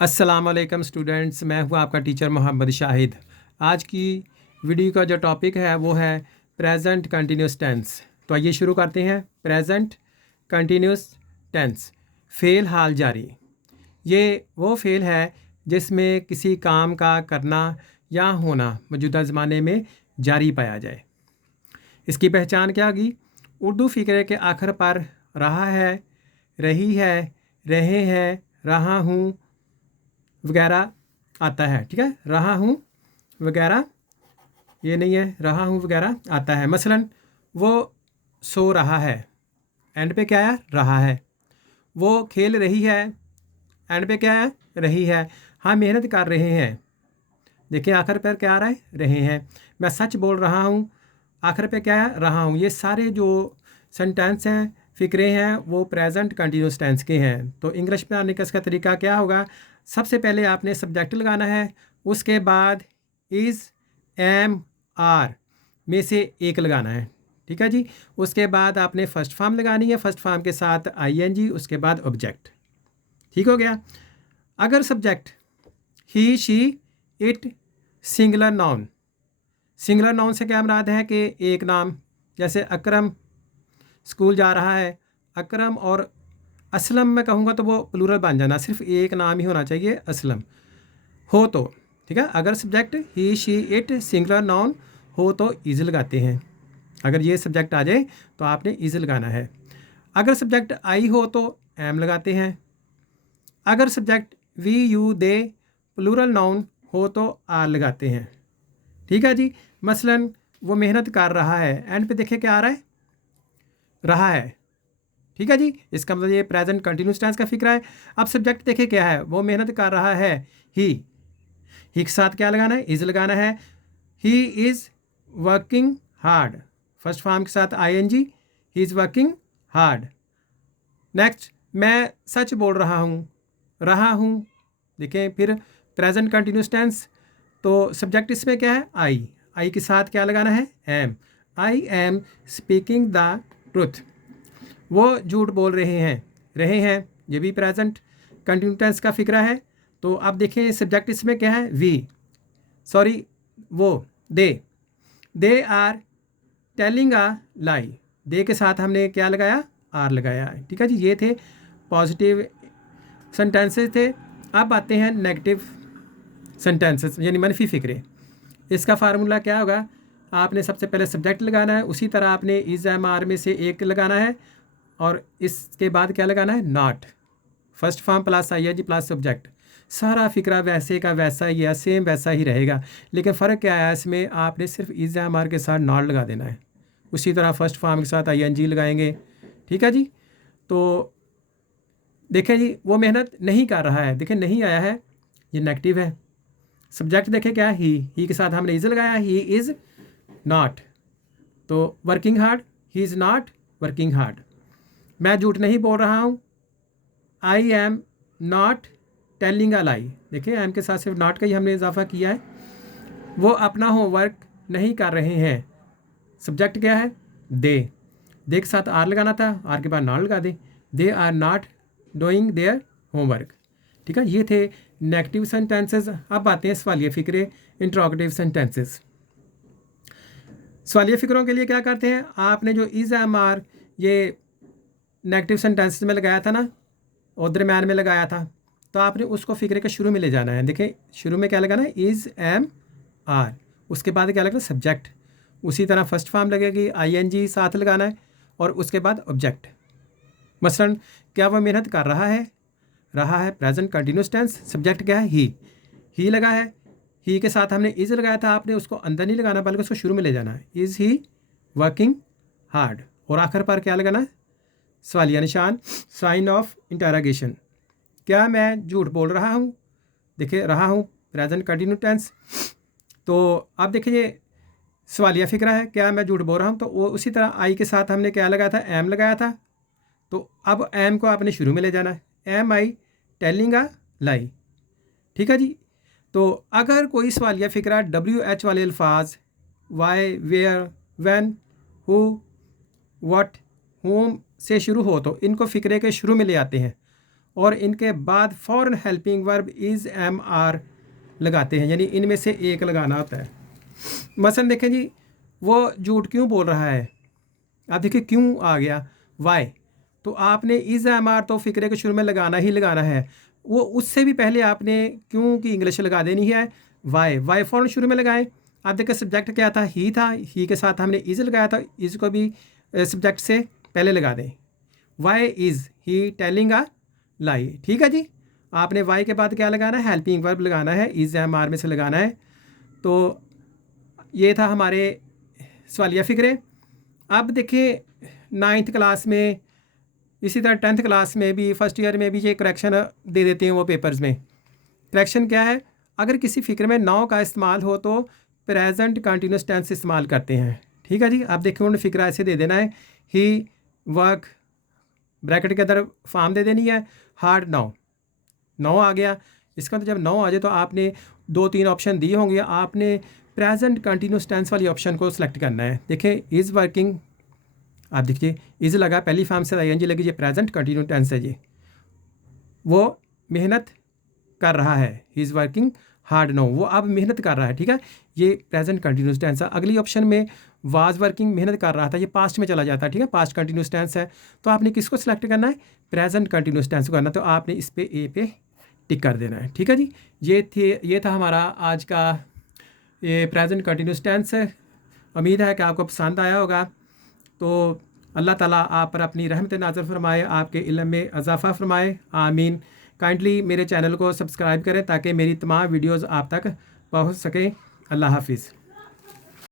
अस्सलाम वालेकुम स्टूडेंट्स, मैं हूँ आपका टीचर मोहम्मद शाहिद। आज की वीडियो का जो टॉपिक है वो है प्रेजेंट कंटिन्यूस टेंस। तो आइए शुरू करते हैं। प्रेजेंट कंटिन्यूस टेंस, फ़ेल हाल जारी। ये वो फ़ेल है जिसमें किसी काम का करना या होना मौजूदा ज़माने में जारी पाया जाए। इसकी पहचान क्या होगी? उर्दू फ़िक्रे के आखिर पर रहा है, रही है, रहे हैं, रहा हूँ वगैरह आता है। ठीक है, रहा हूँ वगैरह, ये नहीं है, रहा हूँ वगैरह आता है। मसलन वो सो रहा है, एंड पे क्या है? रहा है। वो खेल रही है, एंड पे क्या है? रही है। हम मेहनत कर रहे हैं, देखिए आखिर पर क्या आ रहा है? रहे हैं। मैं सच बोल रहा हूँ, आखिर पे क्या है? रहा हूँ। ये सारे जो सेंटेंस हैं, फ़िक्रे हैं, वो प्रेजेंट कंटिन्यूस टेंस के हैं। तो इंग्लिश में आने का इसका तरीका क्या होगा? सबसे पहले आपने सब्जेक्ट लगाना है, उसके बाद इज़, एम, आर में से एक लगाना है। ठीक है जी। उसके बाद आपने फर्स्ट फॉर्म लगानी है, फर्स्ट फॉर्म के साथ आईएनजी, उसके बाद ऑब्जेक्ट। ठीक हो गया। अगर subject he, she, it, singular noun. Singular noun से क्या मुराद है कि एक नाम, जैसे अकरम स्कूल जा रहा है। अकरम और असलम मैं कहूँगा तो वो प्लूरल बन जाना, सिर्फ एक नाम ही होना चाहिए असलम हो तो। ठीक है, अगर subject he, she, it singular noun हो तो इज़ लगाते हैं। अगर ये सब्जेक्ट आ जाए तो आपने इज़ लगाना है। अगर सब्जेक्ट आई हो तो एम लगाते हैं। अगर subject we, you, they plural noun हो तो आर लगाते हैं। ठीक है जी। मसलन वो मेहनत कर रहा है, एंड पे देखिए क्या आ रहा है? रहा है। ठीक है जी। इसका मतलब ये प्रेजेंट कंटिन्यूस टेंस का फिक्रा है। अब सब्जेक्ट देखिए क्या है? वो मेहनत कर रहा है, ही के साथ क्या लगाना है? इज़ लगाना है। He is working hard, first form के साथ ING, he is working hard. Next, मैं सच बोल रहा हूँ, देखें फिर प्रेजेंट कंटिन्यूस टेंस। तो सब्जेक्ट इसमें क्या है? आई के साथ क्या लगाना है? Am. I am speaking the truth. वो झूठ बोल रहे हैं, ये भी प्रेजेंट कंटिन्यूस टेंस का फिक्रा है। तो अब देखें सब्जेक्ट इसमें क्या है? वी, सॉरी वो, दे आर टेलिंग अ लाई। दे के साथ हमने क्या लगाया? आर लगाया है। ठीक है जी। ये थे पॉजिटिव सेंटेंसेस थे। अब आते हैं नेगेटिव सेंटेंसेस, यानी मनफी फ़िक्रे। इसका फार्मूला क्या होगा? आपने सबसे पहले सब्जेक्ट लगाना है, उसी तरह आपने इज़, एम, आर में से एक लगाना है, और इसके बाद क्या लगाना है? Not. First form plus ING plus subject. सारा फिक्रा वैसे का वैसा ही है, सेम वैसा ही रहेगा। लेकिन फ़र्क क्या है इसमें? आपने सिर्फ इज़, एम, आर के साथ नॉट लगा देना है। उसी तरह फर्स्ट फॉर्म के साथ आईएनजी लगाएंगे। ठीक है जी। तो देखें जी, वो मेहनत नहीं कर रहा है, देखें नहीं आया है, ये नेगेटिव है। सब्जेक्ट देखें क्या है? ही के साथ हमने इज़ लगाया, ही इज़ नॉट। तो working hard, he is not working hard. मैं झूठ नहीं बोल रहा हूँ, I am not telling a lie. देखिए एम के साथ सिर्फ नॉट का ही हमने इजाफा किया है। वो अपना होमवर्क नहीं कर रहे हैं। सब्जेक्ट क्या है? दे के साथ आर लगाना था, आर के बाद नॉट लगा they are not doing their homework. ठीक है, ये थे नेगेटिव सेंटेंसेस। अब आते हैं सवालिया फ़िक्रे, इंट्रोगेटिव सेंटेंसेस। सवालिया फ़िक्रों के लिए क्या करते हैं? आपने जो इज़, एम, आर ये नेगेटिव सेंटेंसेस में लगाया था ना, और दरम्यान में लगाया था, तो आपने उसको फ़िक्रे के शुरू में ले जाना है। देखें शुरू में क्या लगाना है? Is, am, are. उसके बाद क्या लगना है? सब्जेक्ट। उसी तरह फर्स्ट फॉर्म लगेगी, आईएनजी साथ लगाना है, और उसके बाद ऑब्जेक्ट। मसलन क्या वह मेहनत कर रहा है प्रेजेंट कंटिन्यूस टेंस। सब्जेक्ट क्या है? ही लगा है, ही के साथ हमने इज़ लगाया था, आपने उसको अंदर नहीं लगाना बल्कि उसको शुरू में ले जाना है। Is he working hard. और आखिर पर क्या लगाना है? सवालिया निशान, साइन ऑफ इंटरोगेशन। क्या मैं झूठ बोल रहा हूँ? देखिए रहा हूँ प्रेजेंट कंटिन्यूस टेंस। तो अब देखिए ये सवालिया फ़िक्रा है, क्या मैं झूठ बोल रहा हूँ? तो वो उसी तरह आई के साथ हमने क्या लगाया था? एम लगाया था। तो अब एम को आपने शुरू में ले जाना है। Am I telling a lie. ठीक है जी। तो अगर कोई सवालिया फ़िक्रा WH वाले अल्फाज why, where, when, who, what, whom से शुरू हो तो इनको फ़िक्रे के शुरू में ले आते हैं, और इनके बाद फ़ौरन helping verb is am are लगाते हैं, यानी इनमें से एक लगाना होता है। मसलन देखें जी, वो झूठ क्यों बोल रहा है, आप देखिए क्यों आ गया, वाई, तो आपने इज़ एम आर तो फ़िक्रे के शुरू में लगाना ही लगाना है। वो उससे भी पहले आपने क्यों की इंग्लिश लगा देनी है, वाई फ़ौरन शुरू में लगाएं। आप देखिए सब्जेक्ट क्या था, ही था, ही के साथ हमने इज़ लगाया था, इज़ को भी सब्जेक्ट से पहले लगा दें। Why is he telling a lie, ठीक है जी। आपने वाई के बाद क्या लगाना है, हेल्पिंग वर्ब लगाना है, इज़ एम आर में से लगाना है। तो ये था हमारे सवालिया फ़िक्रे। अब देखिए 9th क्लास में, इसी तरह 10th क्लास में भी, फर्स्ट ईयर में भी ये करेक्शन दे देते हैं वो पेपर्स में। करेक्शन क्या है, अगर किसी फ़िक्र में नाउ का इस्तेमाल हो तो प्रेजेंट कंटिन्यूस टेंस इस्तेमाल करते हैं, ठीक है जी। अब देखिए उन्हें फ़िक्रा ऐसे दे देना है, ही वर्क, ब्रैकेट के अंदर फॉर्म दे देनी है, हार्ड नाउ आ गया। इसका तो जब नाउ आ जाए तो आपने 2-3 ऑप्शन दिए होंगे, आपने प्रेजेंट कंटिन्यूस टेंस वाली ऑप्शन को सिलेक्ट करना है। देखें इज़ वर्किंग, आप देखिए इज़ लगा, पहली फॉर्म से ING लगी, ये प्रेजेंट कंटिन्यू टेंस है, ये वो मेहनत कर रहा है, he is working hard now, वो अब मेहनत कर रहा है, ठीक है, ये प्रेजेंट कंटिन्यूस टेंस है। अगली ऑप्शन में वाज वर्किंग, मेहनत कर रहा था, ये पास्ट में चला जाता है, ठीक है, पास्ट कंटिन्यूस टेंस है। तो आपने किसको सिलेक्ट करना है, प्रेजेंट कंटिन्यूस टेंस को करना, तो आपने इस पे ए पे टिक कर देना है, ठीक है जी। ये था हमारा आज का ये प्रेजेंट कंटिन्यूस टेंस है। उम्मीद है कि आपको पसंद आया होगा। तो अल्लाह ताला आप पर अपनी रहमत नाज़र फरमाए, आपके इल्म में इजाफ़ा फरमाए, आमीन। काइंडली मेरे चैनल को सब्सक्राइब करें ताकि मेरी तमाम वीडियोज़ आप तक पहुँच सकें। अल्लाह हाफिज़।